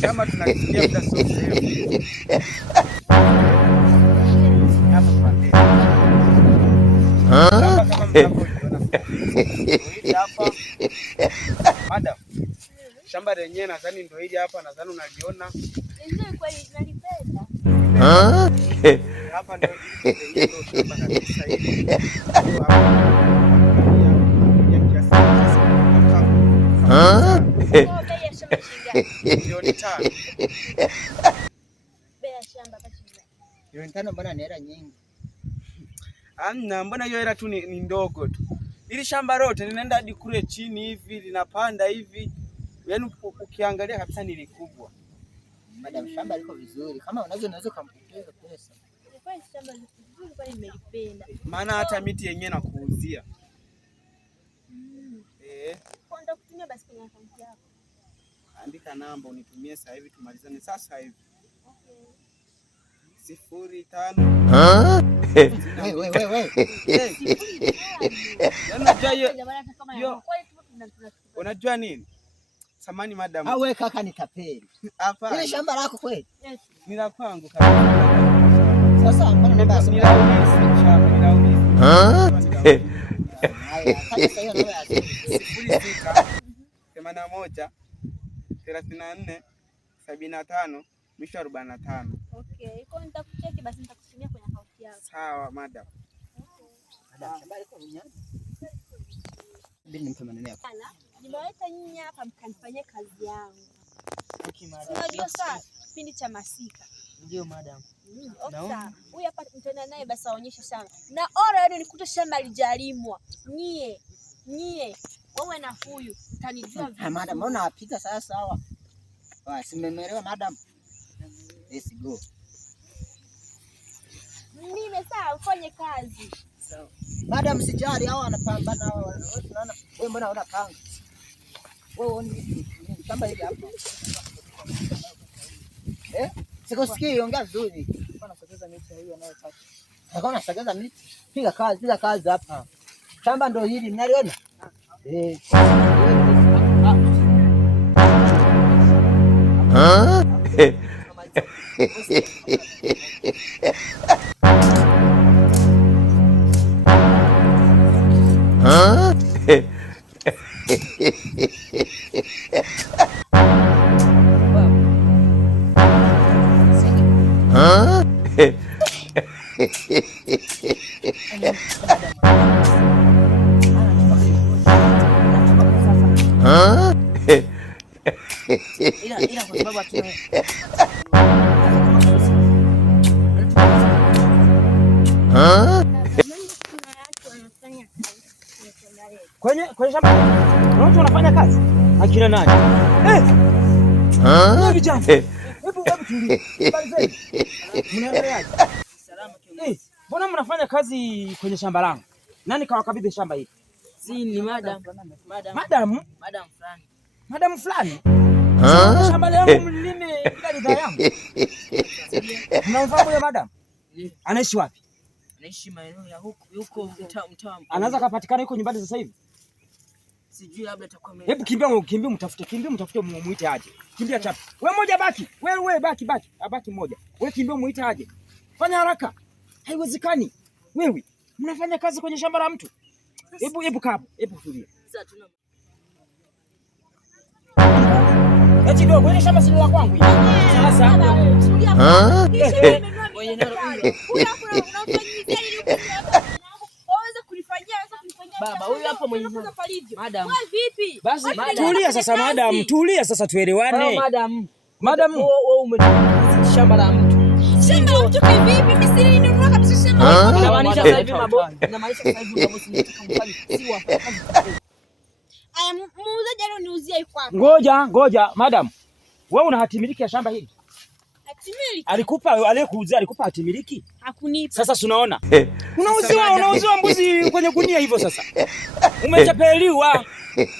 Kama tunasikia muda sio Madam, shamba lenyewe nadhani ndio hili hapa, nadhani unaliona. Ndio kweli nalipenda. Hapa ndio shamba kabisa hili. Milioni 5. Bei ya shamba hapa shilingi. Milioni 5 mbona ni hela nyingi? Amna, mbona hiyo hela tu ni ndogo tu. Ili shamba lote linaenda hadi kule chini hivi, linapanda hivi. Yaani ukiangalia kabisa ni likubwa. Madam, shamba liko vizuri. Kama unaweza kumputia pesa. Kwa shamba liko vizuri, kwa nimelipenda. Maana hata miti yenyewe nakuuzia. Kwenda kutumia basi kwenye akaunti yako. Andika namba unitumie sasa hivi tumalizane sasa hivi. Okay. 05. Wewe. Unajua nini? Samani madam. Wewe kaka ni tapeli. Hapana. Ile shamba lako kweli? Ni la kwangu kabisa. Sasa mbona namba ni la ulisi shamba, ni la ulisi. Haya, sasa hiyo namba ya 06 81 34 75 mwisho 45. Okay, kwa nitakucheki basi nitakutumia kwenye akaunti yako. Sawa madam. Madam, shamba liko mnyama. Bini mpe maneno yako. Nimewaleta nyinyi hapa mkanifanyie kazi yangu. Okay madam. Unajua saa kipindi cha masika. Ndio madam. Sawa. Huyu hapa mtenda naye basi aonyeshe shamba. Na ora yeye nikuta shamba lijalimwa. Nyie. Wewe na huyu utanijua vipi? Madam, mbona unapita sasa sawa? Simemelewa madam. Let's go. Mimi sawa ufanye kazi. Sawa. Madam, sijali hao wanapambana hao. Wewe tunaona wewe mbona unapanga? Wewe ni shamba hili hapa. Sikusikii, ongea vizuri. Mbona unasogeza miti hiyo unayotaka? Hakuna unasogeza miti. Piga kazi hapa. Shamba ndio hili mnaliona? Ila kwa sababu atu kwenye shamba watu wanafanya kazi akina nani? Vijana, hebu tulie. Mnaendeleaje? Salama kiongozi. Mbona mnafanya kazi kwenye shamba langu? Nani kawakabidhi shamba hili? Si ni madam fulani. Madam fulani? Shamba langu mlime bila ridhaa yangu. Mnamfahamu huyo madam? Anaishi wapi? Anaishi maeneo ya huko mtaa. Anaweza kupatikana yuko nyumbani sasa hivi? Sijui, labda atakuwa Hebu kimbia mtafute muite aje. Kimbia chapa. Wewe mmoja baki. Wewe baki. Abaki mmoja. Wewe kimbia muite aje. Fanya haraka. Haiwezekani. Wewe mnafanya kazi kwenye shamba la mtu. Hebu kaa hapo. Hebu tulia. Sasa tuna eti dogo, ile shamba si la kwangu. Sasa mwenye neno baba huyu hapo mwenye madam. Wewe vipi? Basi tulia sasa tuelewane. Madam, wewe umeshamba shamba la mtu. Shamba la mtu kivipi? Mimi si ninunua kabisa shamba. Inamaanisha sasa hivi si wa. Aya, muuzaji leo niuzie yuko hapa. Ngoja, madam. Wewe una hatimiliki ya shamba hili? Hatimiliki. Aliyekuuzia alikupa hatimiliki? Hakunipa. Sasa tunaona. Unauziwa mbuzi kwenye gunia hivyo sasa. Umechapeliwa.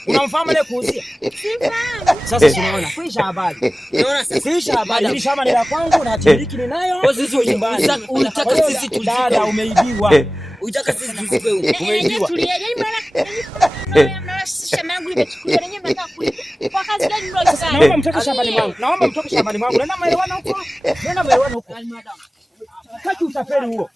Unamfahamu ile kuuzia? Sifahamu. Sasa tunaona kuisha habari. Unaona sasa? Kuisha habari. Hili shamba ni la kwangu na timiliki ninayo. Kwa sisi nyumbani. Unataka sisi tulizike. Dada umeibiwa. Unataka sisi tulizike huko. Umeibiwa. Naomba mtoke shambani mwangu. Naomba mtoke shambani mwangu. Nenda maelewano huko. Nenda maelewano huko. Kaki utapeli huo.